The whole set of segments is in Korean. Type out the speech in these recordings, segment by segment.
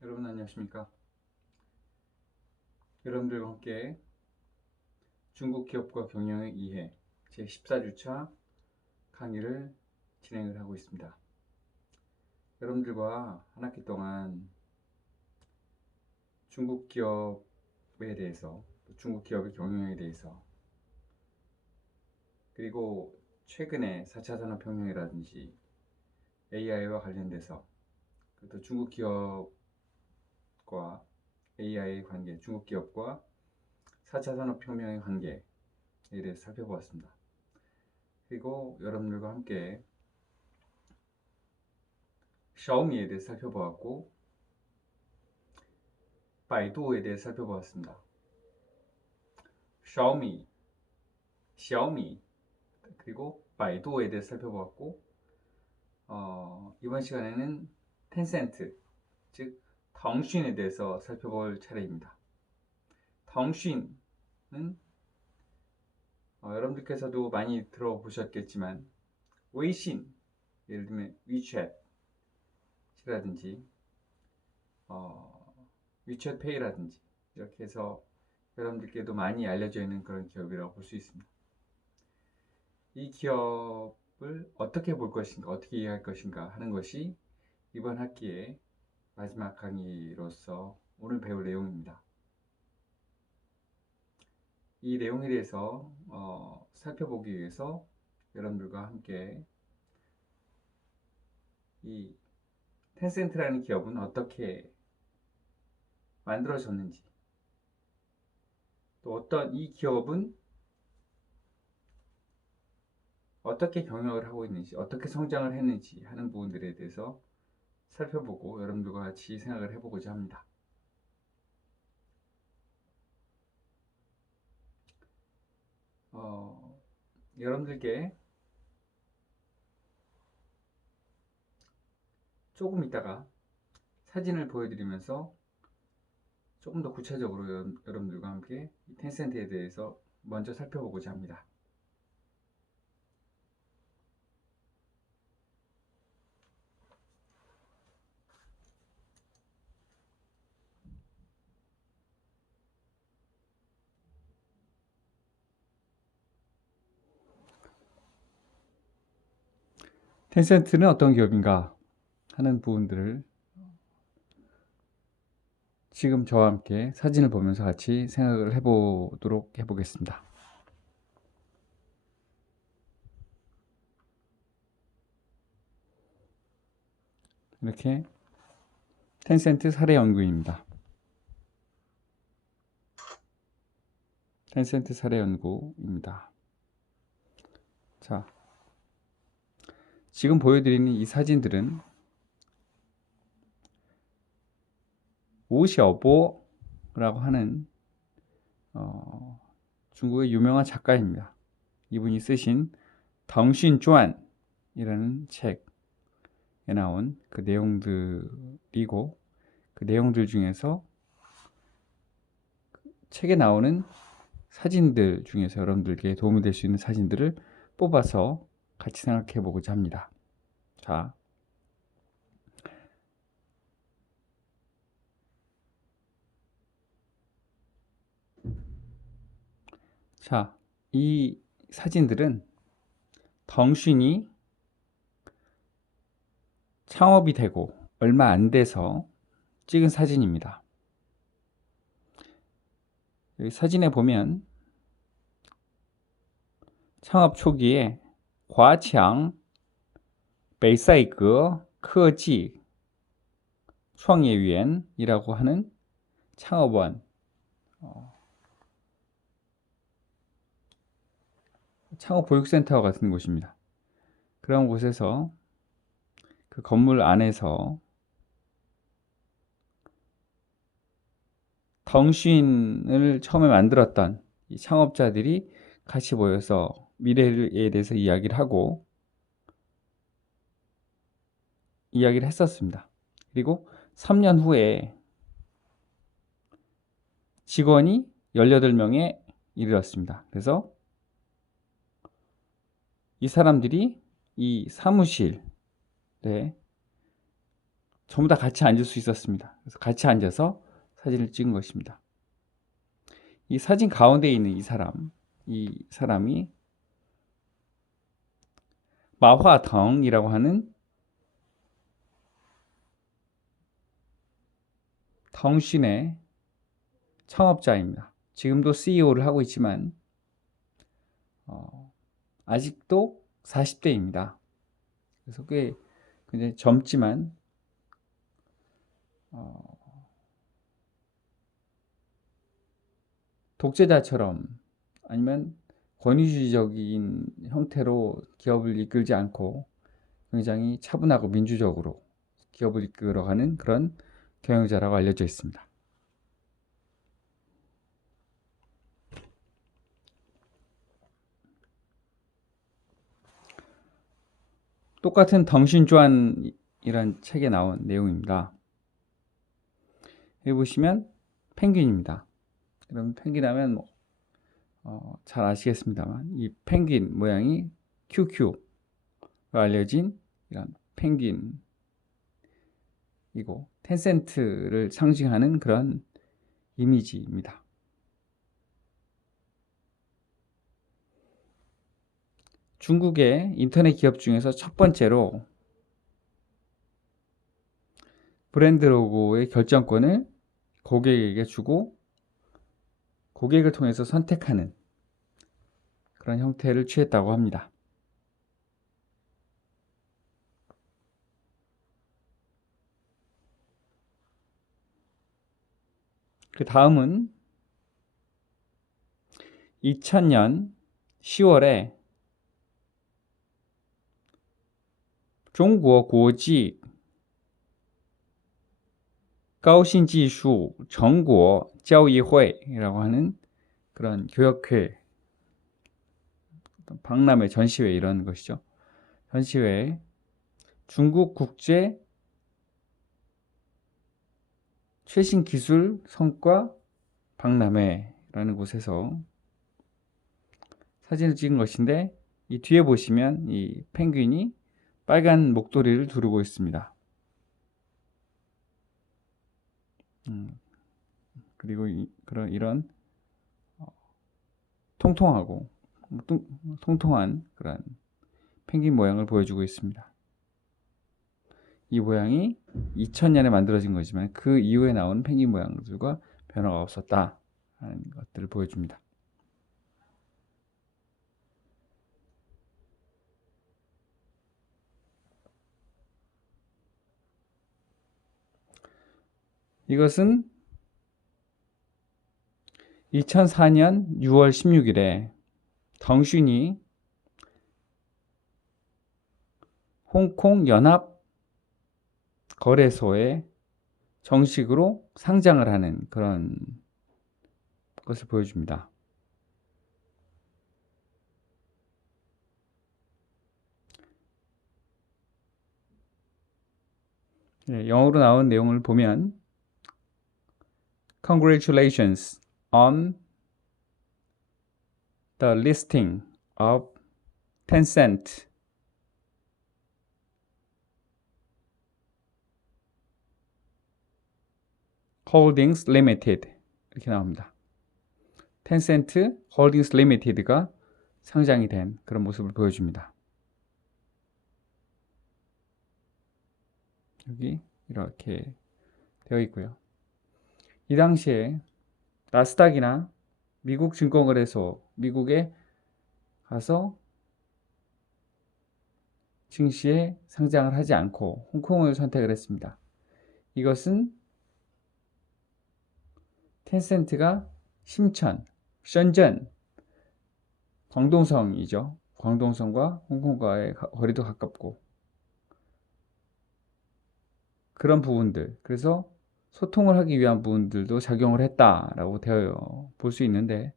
여러분 안녕하십니까? 여러분들과 함께 중국 기업과 경영의 이해 제14주차 강의를 진행을 하고 있습니다. 여러분들과 한 학기 동안 중국 기업에 대해서, 중국 기업의 경영에 대해서, 그리고 최근에 4차 산업혁명이라든지 AI와 관련돼서, 또 중국 기업과 AI의 관계, 중국 기업과 4차 산업혁명의 관계에 대해서 살펴보았습니다. 그리고 여러분들과 함께 샤오미에 대해서 살펴보았고, 바이두에 대해서 살펴보았습니다. 샤오미, 그리고 바이두에 대해서 살펴보았고, 이번 시간에는 텐센트, 즉 腾讯에 대해서 살펴볼 차례입니다. 腾讯은 여러분들께서도 많이 들어보셨겠지만 웨이신, 예를 들면 위챗이라든지 위챗페이라든지 이렇게 해서 여러분들께도 많이 알려져 있는 그런 기업이라고 볼 수 있습니다. 이 기업을 어떻게 볼 것인가, 어떻게 이해할 것인가 하는 것이 이번 학기의 마지막 강의로서 오늘 배울 내용입니다. 이 내용에 대해서 살펴보기 위해서 여러분들과 함께 이 텐센트라는 기업은 어떻게 만들어졌는지, 또 어떤 이 기업은 어떻게 경영을 하고 있는지, 어떻게 성장을 했는지 하는 부분들에 대해서 살펴보고 여러분들과 같이 생각을 해보고자 합니다. 여러분들께 조금 있다가 사진을 보여드리면서 조금 더 구체적으로 여러분들과 함께 텐센트에 대해서 먼저 살펴보고자 합니다. 텐센트는 어떤 기업인가 하는 부분들을 지금 저와 함께 사진을 보면서 같이 생각을 해보겠습니다. 이렇게 텐센트 사례 연구입니다. 텐센트 사례 연구입니다. 자, 지금 보여드리는 이 사진들은 오셔보라고 하는 중국의 유명한 작가입니다. 이분이 쓰신 덩신传이라는 책에 나온 그 내용들이고, 그 내용들 중에서 책에 나오는 사진들 중에서 여러분들께 도움이 될 수 있는 사진들을 뽑아서 같이 생각해 보고자 합니다. 자, 이 사진들은 덩신이 창업이 되고 얼마 안 돼서 찍은 사진입니다. 여기 사진에 보면 창업 초기에 과창 베이사이거科技 创业园이라고 하는 창업원, 창업보육센터 같은 곳입니다. 그런 곳에서 그 건물 안에서 덩신을 처음에 만들었던 이 창업자들이 같이 모여서 미래에 대해서 이야기를 했었습니다. 그리고 3년 후에 직원이 18명에 이르렀습니다. 그래서 이 사람들이 이 사무실에 전부 다 같이 앉을 수 있었습니다. 그래서 같이 앉아서 사진을 찍은 것입니다. 이 사진 가운데 있는 이 사람이 마화덩이라고 하는 덩신의 창업자입니다. 지금도 CEO를 하고 있지만 아직도 40대입니다. 그래서 꽤 굉장히 젊지만 독재자처럼 아니면 권위주의적인 형태로 기업을 이끌지 않고 굉장히 차분하고 민주적으로 기업을 이끌어가는 그런 경영자라고 알려져 있습니다. 똑같은 덩신주안이란 책에 나온 내용입니다. 여기 보시면 펭귄입니다. 그럼 펭귄 하면 잘 아시겠습니다만 이 펭귄 모양이 QQ로 알려진 이런 펭귄이고 텐센트를 상징하는 그런 이미지입니다. 중국의 인터넷 기업 중에서 첫 번째로 브랜드 로고의 결정권을 고객에게 주고 고객을 통해서 선택하는 그런 형태를 취했다고 합니다. 그 다음은 2000년 10월에 중국国际高新技术成果交易会이라고 하는 그런 교역회, 박람회, 전시회 이런 것이죠. 전시회 중국 국제 최신 기술 성과 박람회라는 곳에서 사진을 찍은 것인데 이 뒤에 보시면 이 펭귄이 빨간 목도리를 두르고 있습니다. 그리고 이런 통통한 그런 펭귄 모양을 보여주고 있습니다. 이 모양이 2000년에 만들어진 거지만 그 이후에 나온 펭귄 모양들과 변화가 없었다는 것들을 보여줍니다. 이것은 2004년 6월 16일에 덩신이 홍콩 연합 거래소에 정식으로 상장을 하는 그런 것을 보여줍니다. 영어로 나온 내용을 보면 Congratulations on the listing of Tencent Holdings Limited 이렇게 나옵니다. 텐센트 홀딩스 리미티드가 상장이 된 그런 모습을 보여줍니다. 여기 이렇게 되어 있고요. 이 당시에 나스닥이나 미국 증권거래소, 미국에 가서 증시에 상장을 하지 않고 홍콩을 선택을 했습니다. 이것은 텐센트가 심천, 션전, 광동성이죠. 광동성과 홍콩과의 거리도 가깝고 그런 부분들, 그래서 소통을 하기 위한 부분들도 작용을 했다라고 되어 볼 수 있는데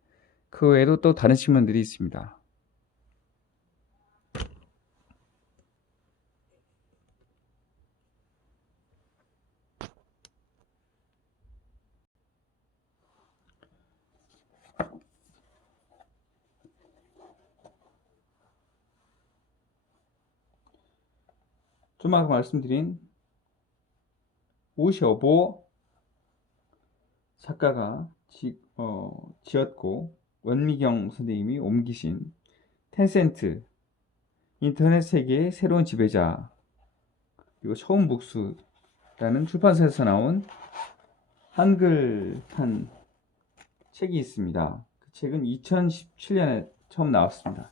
그 외에도 또 다른 측면들이 있습니다. 좀 아까 말씀드린 우셔보 작가가 지었고 원미경 선생님이 옮기신 텐센트, 인터넷 세계의 새로운 지배자, 그리고 처음북수라는 출판사에서 나온 한글판 책이 있습니다. 그 책은 2017년에 처음 나왔습니다.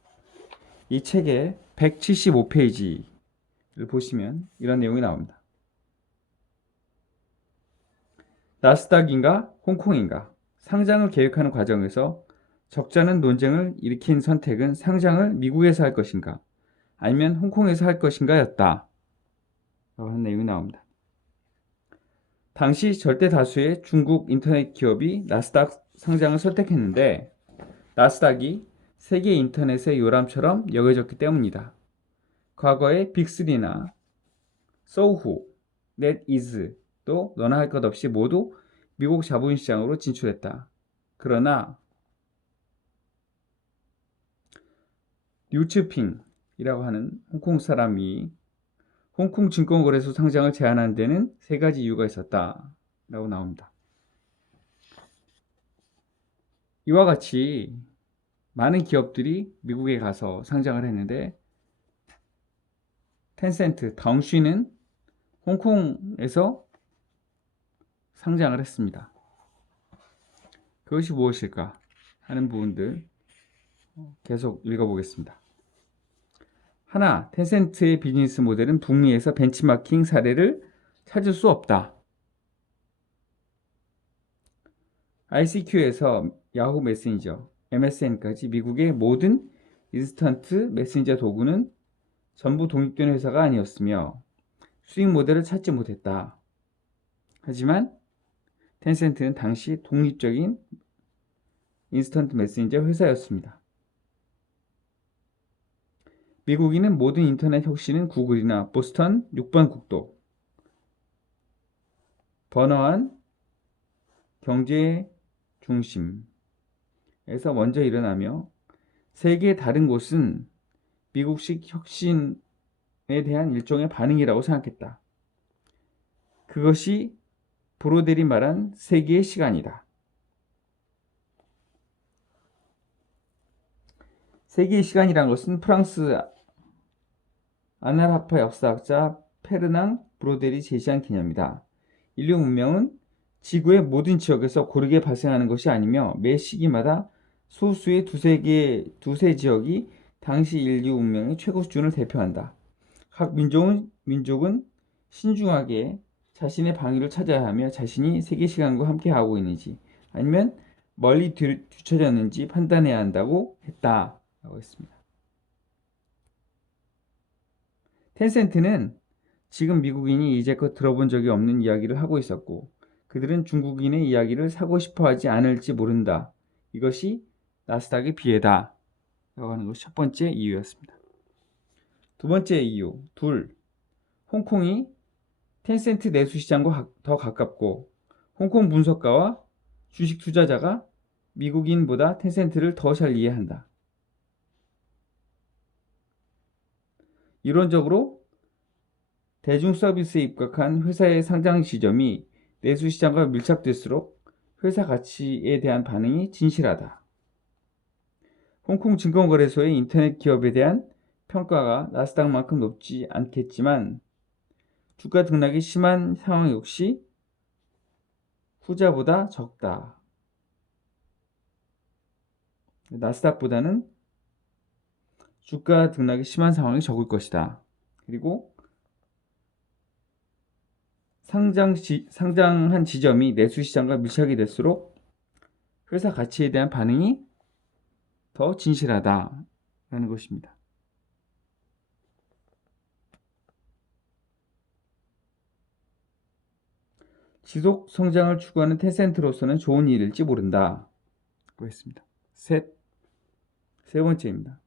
이 책의 175페이지를 보시면 이런 내용이 나옵니다. 나스닥인가 홍콩인가 상장을 계획하는 과정에서 적잖은 논쟁을 일으킨 선택은 상장을 미국에서 할 것인가 아니면 홍콩에서 할 것인가 였다 라고 하는 내용이 나옵니다. 당시 절대 다수의 중국 인터넷 기업이 나스닥 상장을 선택했는데 나스닥이 세계 인터넷의 요람처럼 여겨졌기 때문이다. 과거에 빅3나 소후, 넷이즈도 너나 할 것 없이 모두 미국 자본시장으로 진출했다. 그러나 류츠핑이라고 하는 홍콩 사람이 홍콩 증권거래소 상장을 제안한 데는 세 가지 이유가 있었다 라고 나옵니다. 이와 같이 많은 기업들이 미국에 가서 상장을 했는데 텐센트, 덩쉬는 홍콩에서 상장을 했습니다. 그것이 무엇일까 하는 부분들 계속 읽어보겠습니다. 하나, 텐센트의 비즈니스 모델은 북미에서 벤치마킹 사례를 찾을 수 없다. ICQ에서 야후 메신저, MSN까지 미국의 모든 인스턴트 메신저 도구는 전부 독립된 회사가 아니었으며 수익 모델을 찾지 못했다. 하지만 텐센트는 당시 독립적인 인스턴트 메신저 회사였습니다. 미국인은 모든 인터넷 혁신은 구글이나 보스턴 6번 국도, 번화한 경제 중심에서 먼저 일어나며 세계의 다른 곳은 미국식 혁신에 대한 일종의 반응이라고 생각했다. 그것이 브로델이 말한 세계의 시간이다. 세계의 시간이란 것은 프랑스 아날하파 역사학자 페르낭 브로델이 제시한 개념이다. 인류 문명은 지구의 모든 지역에서 고르게 발생하는 것이 아니며 매 시기마다 소수의 두세 지역이 당시 인류 문명의 최고 수준을 대표한다. 각 민족은 신중하게 자신의 방위를 찾아야 하며 자신이 세계 시간과 함께 하고 있는지 아니면 멀리 뒤처졌는지 판단해야 한다고 했다. 라고 했습니다. 텐센트는 지금 미국인이 이제껏 들어본 적이 없는 이야기를 하고 있었고 그들은 중국인의 이야기를 사고 싶어 하지 않을지 모른다. 이것이 나스닥의 비애다. 라고 하는 것이 첫 번째 이유였습니다. 두 번째 이유, 홍콩이 텐센트 내수 시장과 더 가깝고 홍콩 분석가와 주식 투자자가 미국인보다 텐센트를 더 잘 이해한다. 이론적으로 대중 서비스에 입각한 회사의 상장 지점이 내수 시장과 밀착될수록 회사 가치에 대한 반응이 진실하다. 홍콩 증권거래소의 인터넷 기업에 대한 평가가 나스닥만큼 높지 않겠지만 주가 등락이 심한 상황 역시 후자보다 적다. 나스닥보다는 주가 등락이 심한 상황이 적을 것이다. 그리고 상장한 지점이 내수시장과 밀착이 될수록 회사 가치에 대한 반응이 더 진실하다라는 것입니다. 지속 성장을 추구하는 텐센트로서는 좋은 일일지 모른다. 고 했습니다. 세 번째입니다.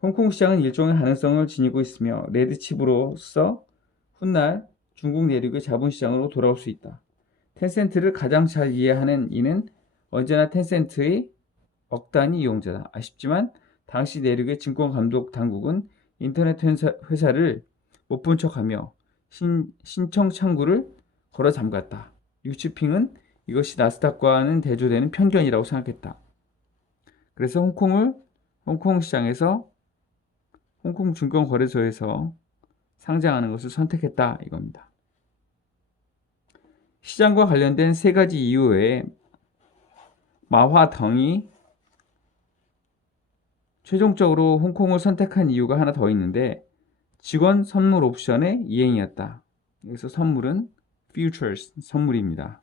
홍콩 시장은 일종의 가능성을 지니고 있으며 레드칩으로서 훗날 중국 내륙의 자본시장으로 돌아올 수 있다. 텐센트를 가장 잘 이해하는 이는 언제나 텐센트의 억단위 이용자다. 아쉽지만 당시 내륙의 증권감독 당국은 인터넷 회사를 못 본 척하며 신청 창구를 걸어 잠갔다. 류치핑은 이것이 나스닥과는 대조되는 편견이라고 생각했다. 그래서 홍콩 시장에서 홍콩 증권거래소에서 상장하는 것을 선택했다 이겁니다. 시장과 관련된 세 가지 이유 외에 마화덩이 최종적으로 홍콩을 선택한 이유가 하나 더 있는데 직원 선물 옵션의 이행이었다. 여기서 선물은 futures 선물입니다.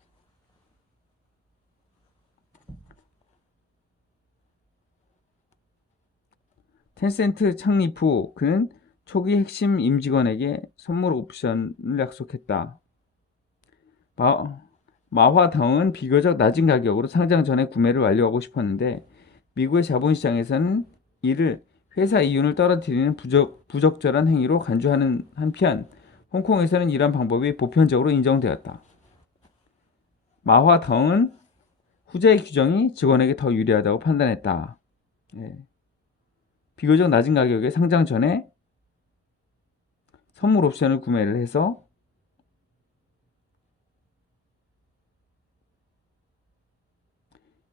텐센트 창립 후 그는 초기 핵심 임직원에게 선물 옵션을 약속했다. 마화덩은 비교적 낮은 가격으로 상장 전에 구매를 완료하고 싶었는데 미국의 자본시장에서는 이를 회사 이윤을 떨어뜨리는 부적절한 행위로 간주하는 한편 홍콩에서는 이런 방법이 보편적으로 인정되었다. 마화덩은 후자의 규정이 직원에게 더 유리하다고 판단했다. 예. 비교적 낮은 가격에 상장 전에 선물 옵션을 구매를 해서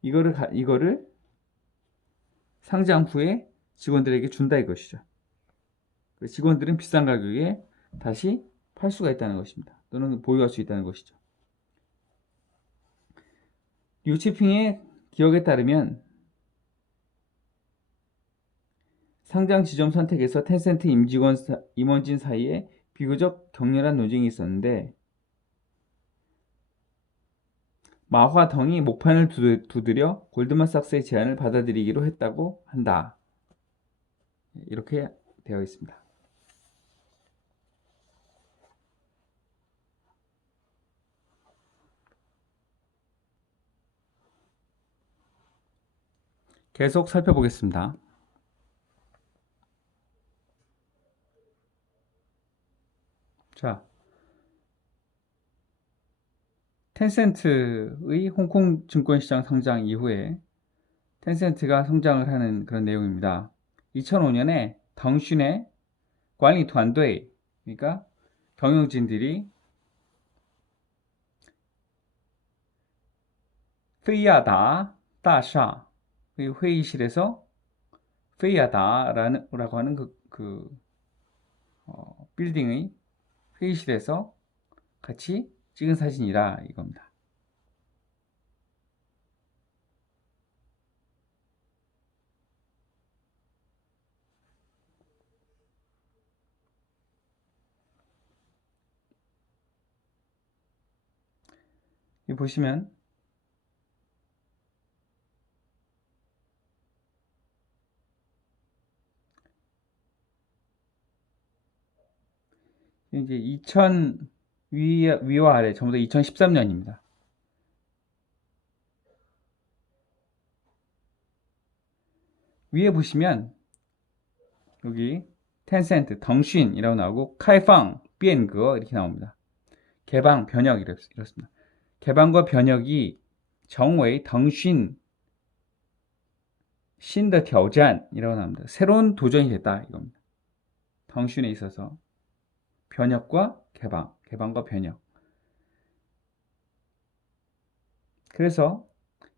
이거를 상장 후에 직원들에게 준다 이것이죠. 직원들은 비싼 가격에 다시 팔 수가 있다는 것입니다. 또는 보유할 수 있다는 것이죠. 류치핑의 기억에 따르면 상장 지점 선택에서 텐센트 임원진 사이에 비교적 격렬한 논쟁이 있었는데 마화덩이 목판을 두드려 골드만삭스의 제안을 받아들이기로 했다고 한다. 이렇게 되어 있습니다. 계속 살펴보겠습니다. 자, 텐센트의 홍콩 증권시장 상장 이후에 텐센트가 성장을 하는 그런 내용입니다. 2005년에 덩신의 관리团队, 그러니까 경영진들이 페이야다 다샤 회의실에서 페이야다라고 하는 빌딩의 회의실에서 같이 찍은 사진이라 이겁니다. 여기 보시면 이제 2000 위와 아래 전부 다 2013년입니다. 위에 보시면 여기 텐센트, 덩신이라고 나오고 카이팡, 비엔거 이렇게 나옵니다. 개방, 변혁 이렇습니다. 개방과 변혁이 정웨이, 덩신, 신더挑战이라고 나옵니다. 새로운 도전이 됐다 이겁니다. 덩신에 있어서 변혁과 개방과 변혁. 그래서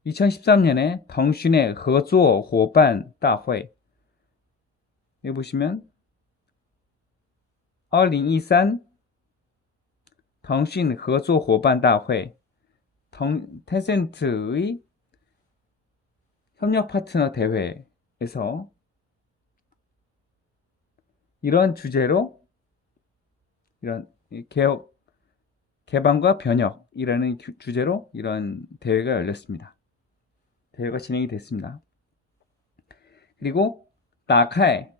2013년에 덩신의 合作伙伴大会 여기 보시면 2013 덩신 合作伙伴大会 텐센트의 협력 파트너 대회에서 이런 주제로 이런 개방과 변혁이라는 주제로 이런 대회가 열렸습니다. 대회가 진행이 됐습니다. 그리고 打开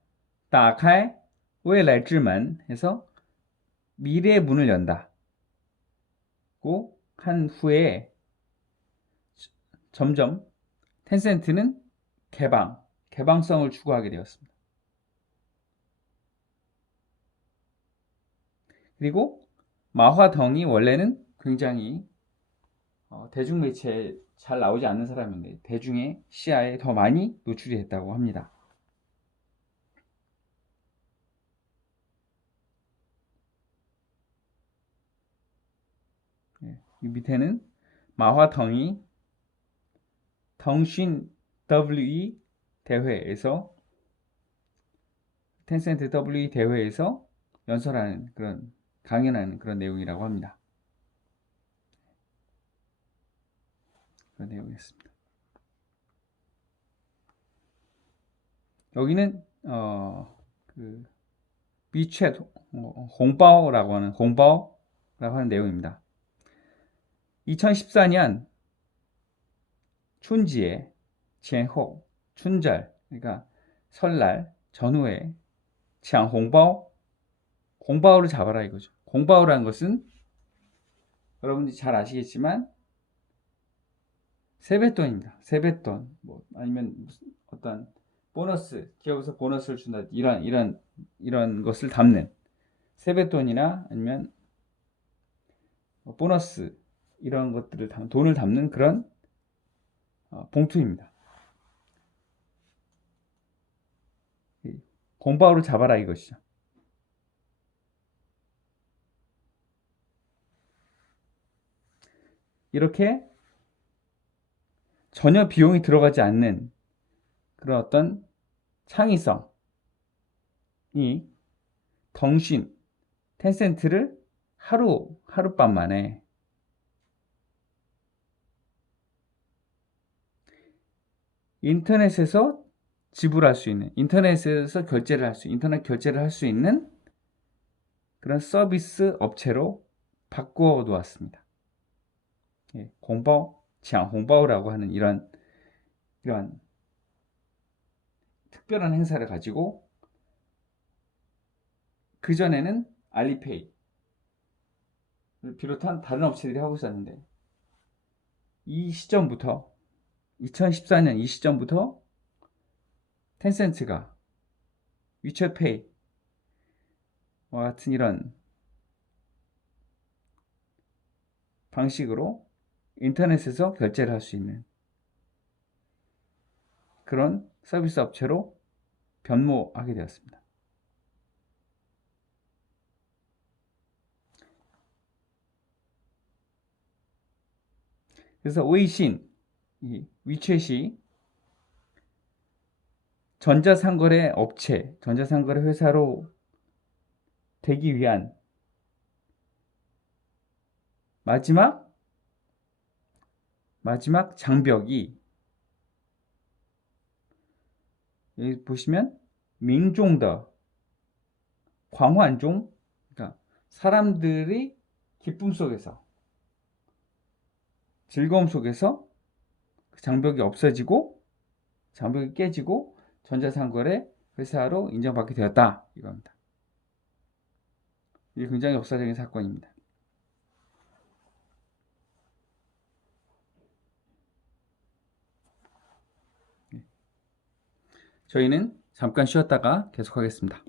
未来之门 해서 미래의 문을 연다. 고 한 후에 점점 텐센트는 개방성을 추구하게 되었습니다. 그리고 마화덩이 원래는 굉장히 대중매체에 잘 나오지 않는 사람인데 대중의 시야에 더 많이 노출이 됐다고 합니다. 이 밑에는 마화덩이 덩신 WE 대회에서 텐센트 WE 대회에서 연설하는 그런 강연하는 그런 내용이라고 합니다. 그런 내용이었습니다. 여기는 그 위챗 홍바오라고 하는 내용입니다. 2014년 춘지에前后 춘절 그러니까 설날 전후에抢 홍바오를 잡아라 이거죠. 홍바오라는 것은 여러분들이 잘 아시겠지만 세뱃돈입니다. 세뱃돈 뭐 아니면 무슨 어떤 보너스 기업에서 보너스를 준다 이런 것을 담는 세뱃돈이나 아니면 보너스 이런 것들을 돈을 담는 그런 봉투입니다. 홍바오를 잡아라 이것이죠. 이렇게 전혀 비용이 들어가지 않는 그런 어떤 창의성이 덩신 텐센트를 하룻밤 만에 인터넷에서 지불할 수 있는 인터넷에서 인터넷 결제를 할 수 있는 그런 서비스 업체로 바꾸어 놓았습니다. 홍바오, 지앙 홍바오라고 하는 이런 특별한 행사를 가지고 그전에는 알리페이를 비롯한 다른 업체들이 하고 있었는데 이 시점부터 2014년 이 시점부터 텐센트가 위챗페이와 같은 이런 방식으로 인터넷에서 결제를 할 수 있는 그런 서비스 업체로 변모하게 되었습니다. 그래서 웨이신, 이 위챗이 전자상거래 업체, 전자상거래 회사로 되기 위한 마지막 장벽이 여기 보시면 민종더 광환종 그러니까 사람들이 기쁨 속에서 즐거움 속에서 그 장벽이 없어지고 장벽이 깨지고 전자상거래 회사로 인정받게 되었다 이겁니다. 이게 굉장히 역사적인 사건입니다. 저희는 잠깐 쉬었다가 계속하겠습니다.